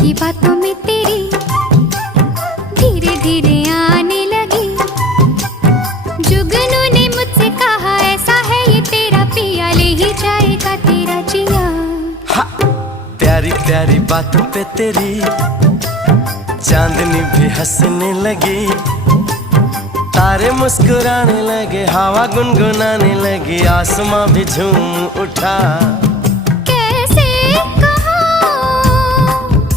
की बातों में तेरी धीरे धीरे आने लगी। जुगनू ने मुझसे कहा ऐसा है ये तेरा पिया, ले ही जाएगा तेरा जिया। प्यारी प्यारी बातों पे तेरी चांदनी भी हंसने लगी, तारे मुस्कुराने लगे, हवा गुनगुनाने लगी, आसमां भी झूम उठा।